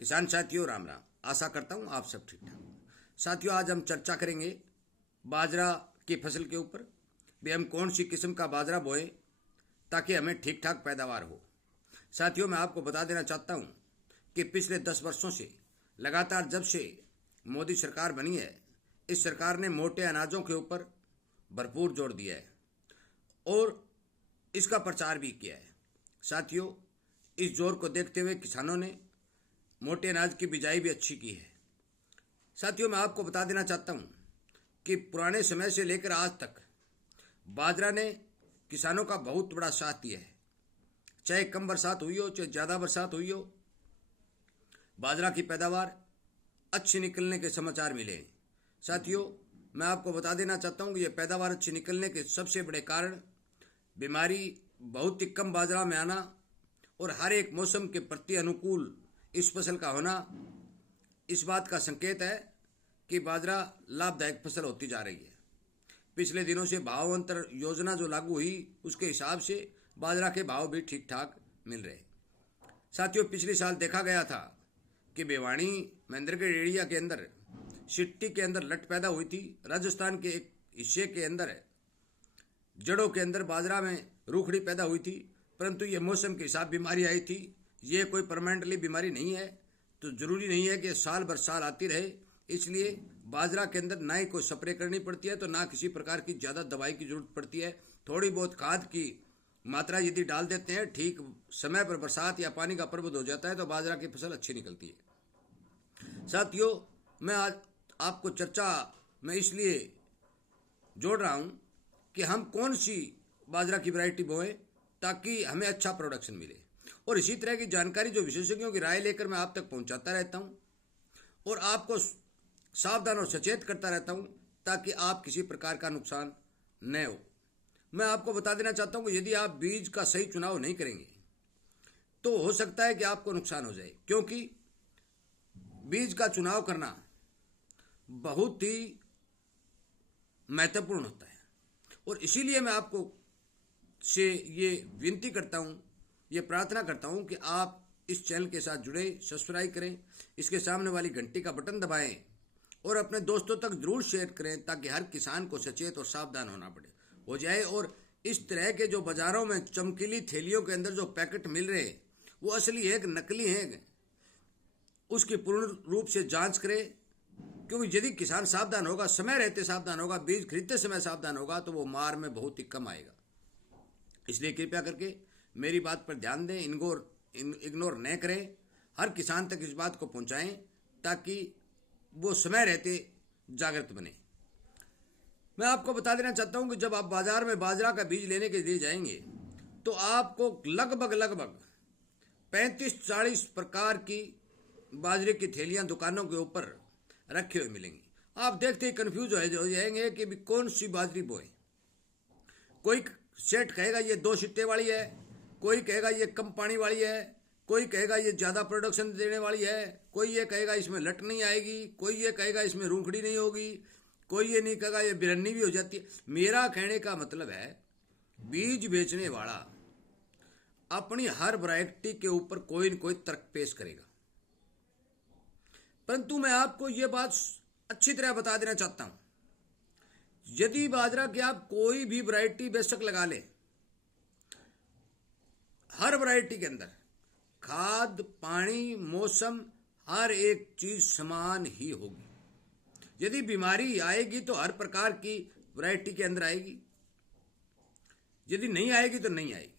किसान साथियों राम राम। आशा करता हूँ आप सब ठीक ठाक। साथियों आज हम चर्चा करेंगे बाजरा की फसल के ऊपर। भी हम कौन सी किस्म का बाजरा बोएं ताकि हमें ठीक ठाक पैदावार हो। साथियों मैं आपको बता देना चाहता हूँ कि पिछले 10 वर्षों से लगातार जब से मोदी सरकार बनी है, इस सरकार ने मोटे अनाजों के ऊपर भरपूर जोर दिया है और इसका प्रचार भी किया है। साथियों इस जोर को देखते हुए किसानों ने मोटे अनाज की बिजाई भी अच्छी की है। साथियों मैं आपको बता देना चाहता हूँ कि पुराने समय से लेकर आज तक बाजरा ने किसानों का बहुत बड़ा साथ दिया है। चाहे कम बरसात हुई हो चाहे ज़्यादा बरसात हुई हो, बाजरा की पैदावार अच्छी निकलने के समाचार मिले हैं। साथियों मैं आपको बता देना चाहता हूँ कि यह पैदावार अच्छी निकलने के सबसे बड़े कारण बीमारी बहुत ही कम बाजरा में आना और हर एक मौसम के प्रति अनुकूल इस फसल का होना इस बात का संकेत है कि बाजरा लाभदायक फसल होती जा रही है। पिछले दिनों से भाव अंतर योजना जो लागू हुई उसके हिसाब से बाजरा के भाव भी ठीक ठाक मिल रहे। साथियों पिछले साल देखा गया था कि भिवानी महेंद्रगढ़ एरिया के अंदर सिट्टी के अंदर लट पैदा हुई थी। राजस्थान के एक हिस्से के अंदर जड़ों के अंदर बाजरा में रूखड़ी पैदा हुई थी, परंतु ये मौसम के हिसाब बीमारी आई थी। ये कोई परमानेंटली बीमारी नहीं है, तो ज़रूरी नहीं है कि साल भर साल आती रहे। इसलिए बाजरा के अंदर ना ही कोई स्प्रे करनी पड़ती है तो ना किसी प्रकार की ज़्यादा दवाई की जरूरत पड़ती है। थोड़ी बहुत खाद की मात्रा यदि डाल देते हैं, ठीक समय पर बरसात या पानी का प्रबंध हो जाता है तो बाजरा की फसल अच्छी निकलती है। साथियों मैं आज आपको चर्चा में इसलिए जोड़ रहा हूँ कि हम कौन सी बाजरा की वैरायटी बोएं ताकि हमें अच्छा प्रोडक्शन मिले, और इसी तरह की जानकारी जो विशेषज्ञों की राय लेकर मैं आप तक पहुंचाता रहता हूं और आपको सावधान और सचेत करता रहता हूं ताकि आप किसी प्रकार का नुकसान न हो। मैं आपको बता देना चाहता हूं कि यदि आप बीज का सही चुनाव नहीं करेंगे तो हो सकता है कि आपको नुकसान हो जाए, क्योंकि बीज का चुनाव करना बहुत ही महत्वपूर्ण होता है। और इसीलिए मैं आपको से ये विनती करता हूँ, ये प्रार्थना करता हूँ कि आप इस चैनल के साथ जुड़े, सब्सक्राइब करें, इसके सामने वाली घंटी का बटन दबाएं और अपने दोस्तों तक जरूर शेयर करें ताकि हर किसान को सचेत और सावधान होना हो जाए। और इस तरह के जो बाज़ारों में चमकीली थैलियों के अंदर जो पैकेट मिल रहे हैं वो असली है कि नकली है, उसकी पूर्ण रूप से जाँच करें। क्योंकि यदि किसान सावधान होगा, समय रहते सावधान होगा, बीज खरीदते समय सावधान होगा तो वो मार में बहुत ही कम आएगा। इसलिए कृपया करके मेरी बात पर ध्यान दें, इग्नोर न करें, हर किसान तक इस बात को पहुंचाएं ताकि वो समय रहते जागृत बने। मैं आपको बता देना चाहता हूं कि जब आप बाजार में बाजरा का बीज लेने के लिए जाएंगे तो आपको लगभग 35-40 प्रकार की बाजरे की थैलियां दुकानों के ऊपर रखे हुए मिलेंगी। आप देखते ही कंफ्यूज हो जाएंगे कि भी कौन सी बाजरी बोए। कोई सेठ कहेगा ये 2 सिट्टे वाली है, कोई कहेगा ये कम पानी वाली है, कोई कहेगा ये ज़्यादा प्रोडक्शन देने वाली है, कोई ये कहेगा इसमें लट नहीं आएगी, कोई ये कहेगा इसमें रूखड़ी नहीं होगी, कोई ये नहीं कहेगा ये बिरन्नी भी हो जाती है। मेरा कहने का मतलब है बीज बेचने वाला अपनी हर वैरायटी के ऊपर कोई न कोई तर्क पेश करेगा, परंतु मैं आपको ये बात अच्छी तरह बता देना चाहता हूँ, यदि बाजरा की आप कोई भी वैरायटी बेशक लगा लें, हर वैरायटी के अंदर खाद, पानी, मौसम हर एक चीज समान ही होगी। यदि बीमारी आएगी तो हर प्रकार की वैरायटी के अंदर आएगी, यदि नहीं आएगी तो नहीं आएगी।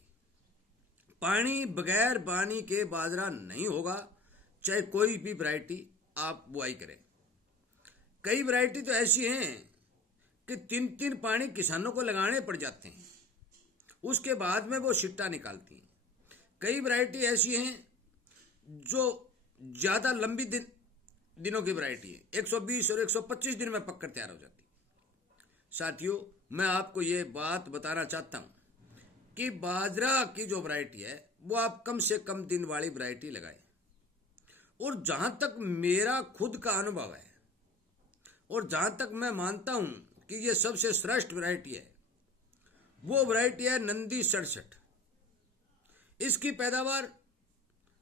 पानी बगैर पानी के बाजरा नहीं होगा, चाहे कोई भी वैरायटी आप बुआई करें। कई वैरायटी तो ऐसी हैं कि 3 पानी किसानों को लगाने पड़ जाते हैं, उसके बाद में वो सिट्टा निकालती हैं। कई वैरायटी ऐसी हैं जो ज़्यादा लंबी दिनों की वैरायटी है, 120 और 125 दिन में पककर तैयार हो जाती है। साथियों मैं आपको ये बात बताना चाहता हूँ कि बाजरा की जो वैरायटी है वो आप कम से कम दिन वाली वैरायटी लगाएं। और जहाँ तक मेरा खुद का अनुभव है और जहाँ तक मैं मानता हूँ कि ये सबसे श्रेष्ठ वैरायटी है, वो वैरायटी है नंदी 67। इसकी पैदावार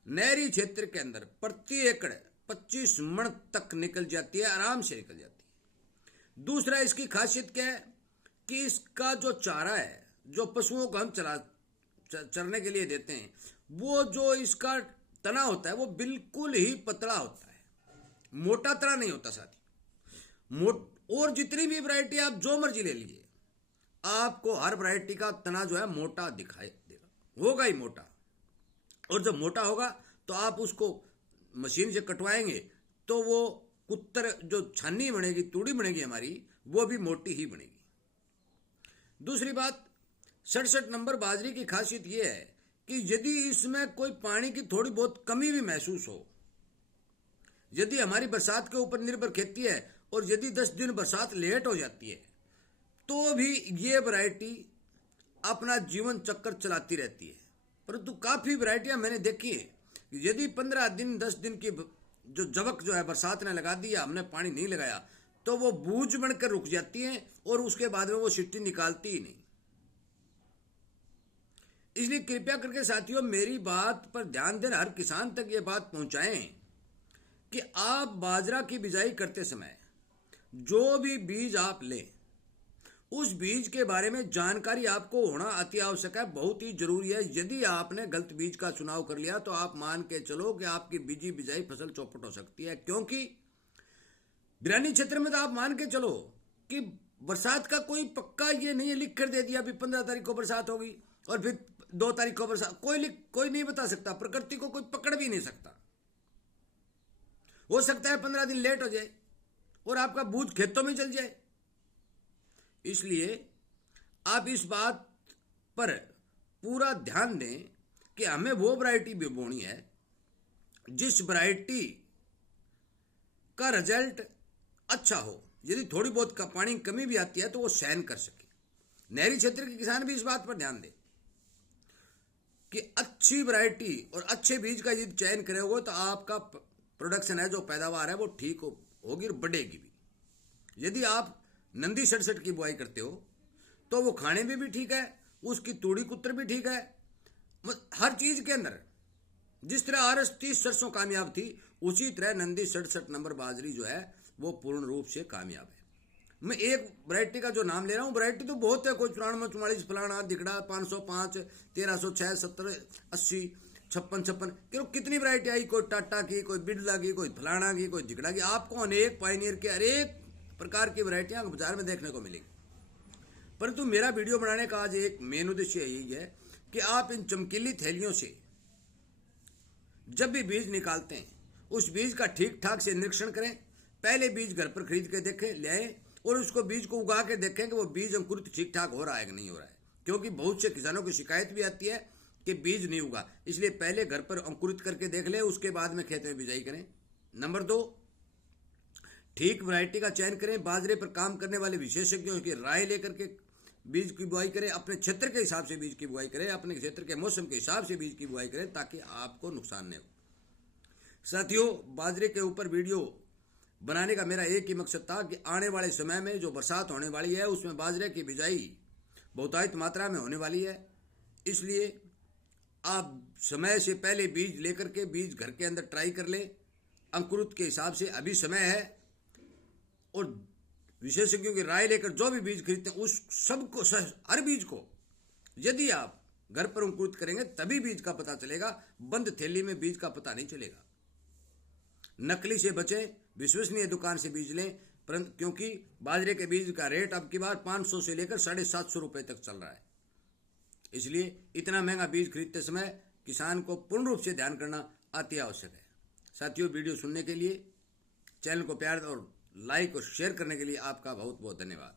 नहरी क्षेत्र के अंदर प्रति एकड़ 25 मन तक निकल जाती है, आराम से निकल जाती है। दूसरा, इसकी खासियत क्या है कि इसका जो चारा है, जो पशुओं को हम चरने के लिए देते हैं, वो जो इसका तना होता है वो बिल्कुल ही पतला होता है, मोटा तना नहीं होता साथी। और जितनी भी वैरायटी आप जो मर्जी ले लीजिए, आपको हर वैरायटी का तना जो है मोटा दिखाई देगा, होगा ही मोटा। और जब मोटा होगा तो आप उसको मशीन से कटवाएंगे तो वो कुत्तर जो छानी बनेगी, तूड़ी बनेगी हमारी, वो भी मोटी ही बनेगी। दूसरी बात, 67 नंबर बाजरे की खासियत यह है कि यदि इसमें कोई पानी की थोड़ी बहुत कमी भी महसूस हो, यदि हमारी बरसात के ऊपर निर्भर खेती है और यदि 10 दिन बरसात लेट हो जाती है, तो भी ये वैरायटी अपना जीवन चक्कर चलाती रहती है। परंतु काफ़ी वैरायटियां मैंने देखी है, यदि 15 दिन 10 दिन की जो जबक जो है बरसात ने लगा दी या हमने पानी नहीं लगाया, तो वो बूझ बनकर रुक जाती हैं और उसके बाद में वो सिट्टी निकालती ही नहीं। इसलिए कृपया करके साथियों मेरी बात पर ध्यान दें, हर किसान तक ये बात पहुंचाएं कि आप बाजरा की बिजाई करते समय जो भी बीज आप लें, उस बीज के बारे में जानकारी आपको होना अति आवश्यक है, बहुत ही जरूरी है। यदि आपने गलत बीज का चुनाव कर लिया तो आप मान के चलो कि आपकी बीजी बिजाई फसल चौपट हो सकती है। क्योंकि बिरानी क्षेत्र में तो आप मान के चलो कि बरसात का कोई पक्का ये नहीं है, लिख कर दे दिया अभी 15 तारीख को बरसात होगी और फिर 2 तारीख को बरसात, कोई नहीं बता सकता, प्रकृति को कोई पकड़ भी नहीं सकता। हो सकता है 15 दिन लेट हो जाए और आपका बूझ खेतों में चल जाए। इसलिए आप इस बात पर पूरा ध्यान दें कि हमें वो वैरायटी भी बोनी है जिस वैरायटी का रिजल्ट अच्छा हो। यदि थोड़ी बहुत पानी की कमी भी आती है तो वो सहन कर सके। नहरी क्षेत्र के किसान भी इस बात पर ध्यान दें कि अच्छी वैरायटी और अच्छे बीज का यदि चयन करोगे तो आपका प्रोडक्शन है, जो पैदावार है वो ठीक होगी और बढ़ेगी भी। यदि आप नंदी 67 की बुआई करते हो तो वो खाने में भी ठीक है, उसकी तूड़ी कुत्र भी ठीक है, हर चीज के अंदर। जिस तरह RS 30 सरसों कामयाब थी, उसी तरह नंदी 67 नंबर बाजरी जो है वो पूर्ण रूप से कामयाब है। मैं एक वैरायटी का जो नाम ले रहा हूँ, वैरायटी तो बहुत है, कोई 94 44 फलाना दिगड़ा 505 1306 70 80 56 कितनी वैरायटी आई, कोई टाटा की, कोई बिरला की, कोई फलाना की, कोई दिगड़ा की। आपको अनेक पायनियर के अनेक प्रकार की वैरायटियां बाजार में देखने को मिलेगी। परंतु मेरा वीडियो बनाने का आज एक मेन उद्देश्य यही है कि आप इन चमकीली थैलियों से जब भी बीज निकालते हैं उस बीज का ठीक ठाक से निरीक्षण करें। पहले बीज घर पर खरीद के देखें, ले आए और उसको बीज को उगा के देखें कि वो बीज अंकुरित ठीक ठाक हो रहा है कि नहीं हो रहा है। क्योंकि बहुत से किसानों की शिकायत भी आती है कि बीज नहीं उगा, इसलिए पहले घर पर अंकुरित करके देख ले, उसके बाद में खेत में बिजाई करें। नंबर 2, ठीक वैरायटी का चयन करें। बाजरे पर काम करने वाले विशेषज्ञों की राय लेकर के बीज की बुआई करें। अपने क्षेत्र के हिसाब से बीज की बुआई करें, अपने क्षेत्र के मौसम के हिसाब से बीज की बुआई करें ताकि आपको नुकसान नहीं हो। साथियों, बाजरे के ऊपर वीडियो बनाने का मेरा एक ही मकसद था कि आने वाले समय में जो बरसात होने वाली है उसमें बाजरे की बिजाई बहुतायत मात्रा में होने वाली है। इसलिए आप समय से पहले बीज लेकर के बीज घर के अंदर ट्राई कर लें। अंकुरित के हिसाब से अभी समय है और विशेषज्ञों की राय लेकर जो भी बीज खरीदते हैं उस सबको, हर बीज को यदि आप घर पर अंकुरित करेंगे तभी बीज का पता चलेगा। बंद थैली में बीज का पता नहीं चलेगा। नकली से बचें, विश्वसनीय दुकान से बीज लें। परंतु क्योंकि बाजरे के बीज का रेट अब की बार 500 से लेकर 750 रुपये तक चल रहा है, इसलिए इतना महंगा बीज खरीदते समय किसान को पूर्ण रूप से ध्यान करना अति आवश्यक है। साथियों, वीडियो सुनने के लिए, चैनल को प्यार और लाइक और शेयर करने के लिए आपका बहुत बहुत धन्यवाद।